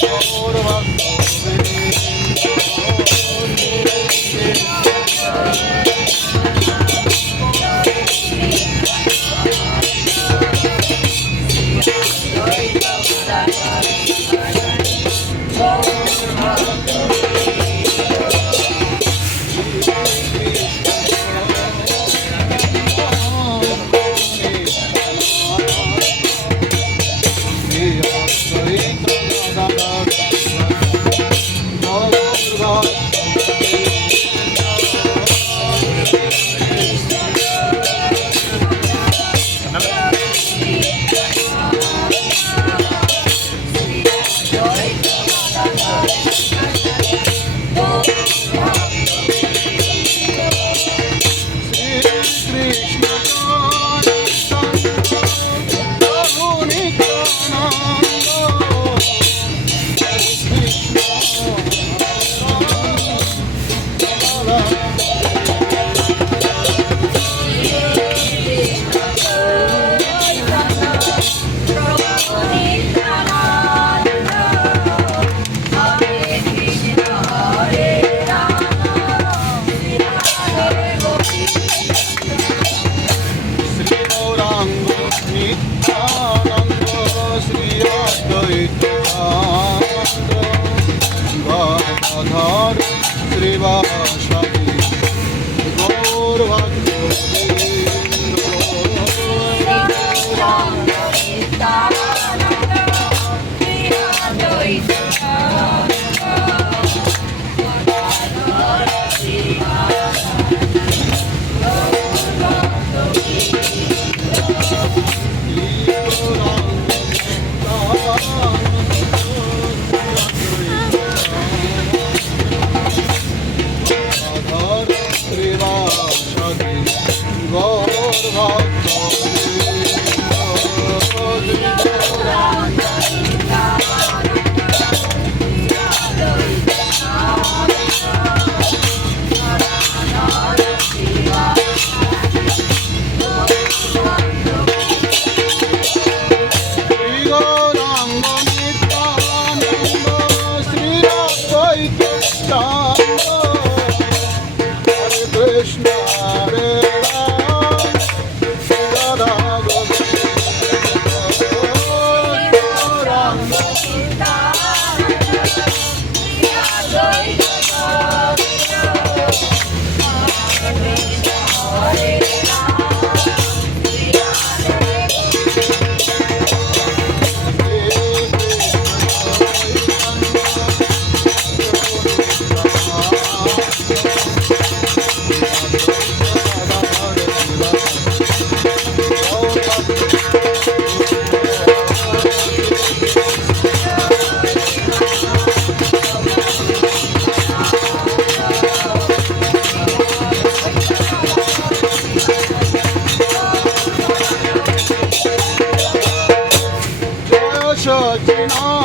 Gauranga no.